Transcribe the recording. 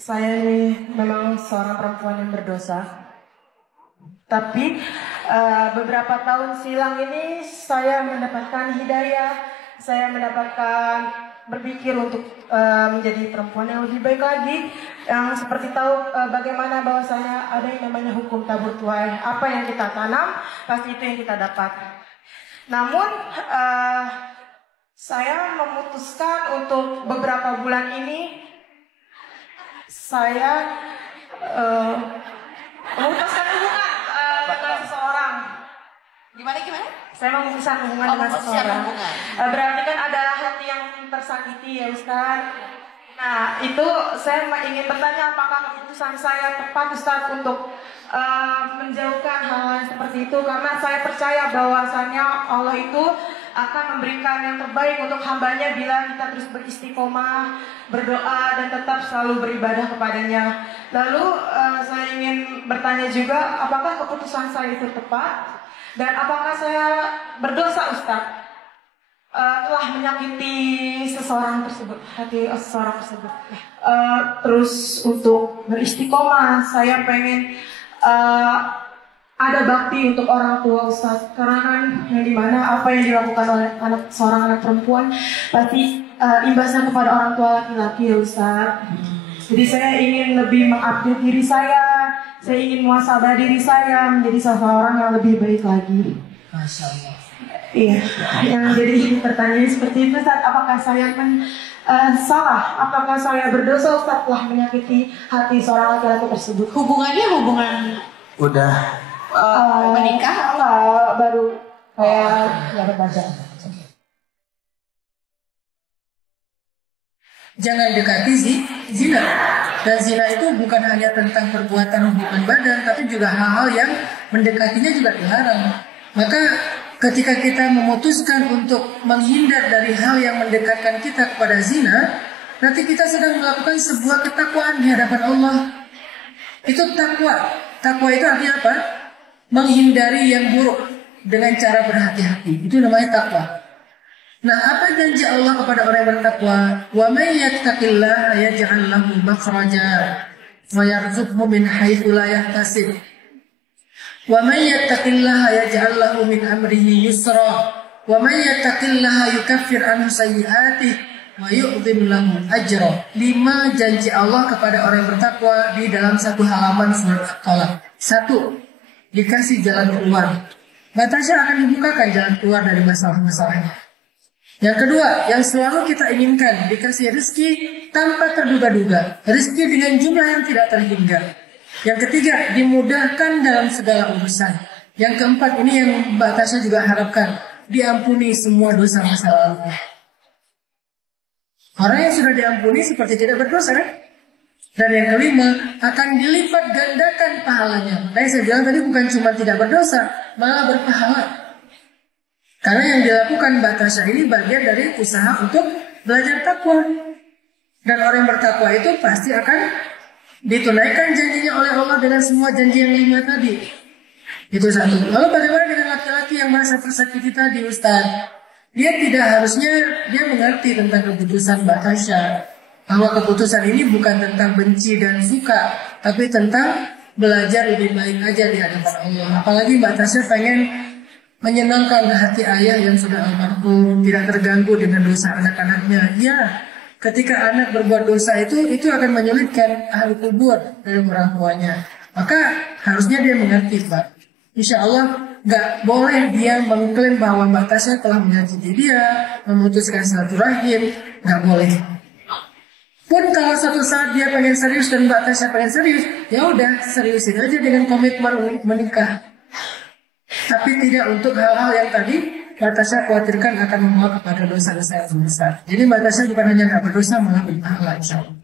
Saya ini memang seorang perempuan yang berdosa. Tapi beberapa tahun silam ini saya mendapatkan hidayah, saya mendapatkan berpikir untuk menjadi perempuan yang lebih baik lagi, yang seperti tahu bagaimana bahwasanya ada yang namanya hukum tabur tuai. Apa yang kita tanam, pasti itu yang kita dapat. Namun saya memutuskan untuk beberapa bulan ini saya memutuskan hubungan dengan seseorang. Gimana? Saya memutuskan hubungan dengan seseorang. Berarti kan adalah hati yang tersakiti ya Ustaz. Nah itu saya ingin bertanya, apakah keputusan saya tepat Ustaz untuk menjauhkan hal-hal seperti itu, karena saya percaya bahwasannya Allah itu akan memberikan yang terbaik untuk hambanya bila kita terus beristiqomah, berdoa dan tetap selalu beribadah kepadanya. Lalu saya ingin bertanya juga, apakah keputusan saya itu tepat dan apakah saya berdosa Ustaz telah menyakiti seseorang tersebut, hati seseorang tersebut. Terus untuk beristiqomah, saya pengen ada bakti untuk orang tua Ustaz, karena kan yang dimana apa yang dilakukan oleh seorang anak perempuan pasti imbasnya kepada orang tua laki-laki ya Ustaz. Jadi saya ingin lebih mengupdate diri saya ingin muhasabah diri saya menjadi seseorang yang lebih baik lagi. Masya Allah. Iya, yang jadi pertanyaan seperti itu Ustaz, apakah saya salah? Apakah saya berdosa Ustaz telah menyakiti hati seorang laki-laki tersebut? Hubungannya Udah menikah? Enggak, baru kayak nggak berbaca. Jangan dekati zina. Dan zina itu bukan hanya tentang perbuatan hubungan badan, tapi juga hal-hal yang mendekatinya juga dilarang. Maka ketika kita memutuskan untuk menghindar dari hal yang mendekatkan kita kepada zina, nanti kita sedang melakukan sebuah ketakwaan di hadapan Allah. Itu takwa. Takwa itu artinya apa? Menghindari yang buruk dengan cara berhati-hati. Itu namanya takwa. Nah, apa janji Allah kepada orang yang bertakwa? Wa may yattaqillaha yaj'al lahu makhraja wa yarzuqhu min haitsu la yahtasib. Wa may yattaqillaha yaj'al lahu min amrihi yusra. Wa may yattaqillaha yukaffir anhu sayyi'atihi wa yu'dhim lahu ajra. 5 janji Allah kepada orang yang bertakwa di dalam satu halaman surat At-Talaq. 1. Dikasih jalan keluar. Batasnya akan dibukakan jalan keluar dari masalah-masalahnya. Yang kedua, yang selalu kita inginkan, dikasih rezeki tanpa terduga-duga, rezeki dengan jumlah yang tidak terhingga. Yang ketiga, dimudahkan dalam segala urusan. Yang keempat, ini yang Mbak Tasya juga harapkan, diampuni semua dosa masa lalu. Orang yang sudah diampuni seperti tidak berdosa kan? Dan yang kelima, akan dilipat gandakan pahalanya. Tadi saya bilang tadi bukan cuma tidak berdosa, malah berpahala. Karena yang dilakukan Mbak Tasya ini bagian dari usaha untuk belajar takwa. Dan orang yang bertakwa itu pasti akan ditunaikan janjinya oleh Allah dengan semua janji yang 5 tadi. Itu satu. Lalu bagaimana dengan laki-laki yang merasa tersakiti tadi Ustaz? Dia tidak harusnya dia mengerti tentang keputusan Mbak Tasya. Bahwa keputusan ini bukan tentang benci dan suka, tapi tentang belajar lebih baik aja di hadapan Allah. Apalagi Mbak Tasya pengen menyenangkan hati ayah yang sudah almarhum, tidak terganggu dengan dosa anak-anaknya. Ya, ketika anak berbuat dosa itu akan menyulitkan ahli kubur dari orang tuanya. Maka harusnya dia mengerti, Pak. Insya Allah nggak boleh dia mengklaim bahwa Mbak Tasya telah menyakiti dia, memutuskan silaturahim, nggak boleh. Pun kalau suatu saat dia pengen serius dan Mbak Tasya pengen serius, ya udah seriusin aja dengan komitmen menikah. Tapi tidak untuk hal-hal yang tadi Mbak Tasya khawatirkan akan membawa kepada dosa-dosa yang besar. Jadi Mbak Tasya bukan hanya nggak berdosa, malah berpahala insya Allah.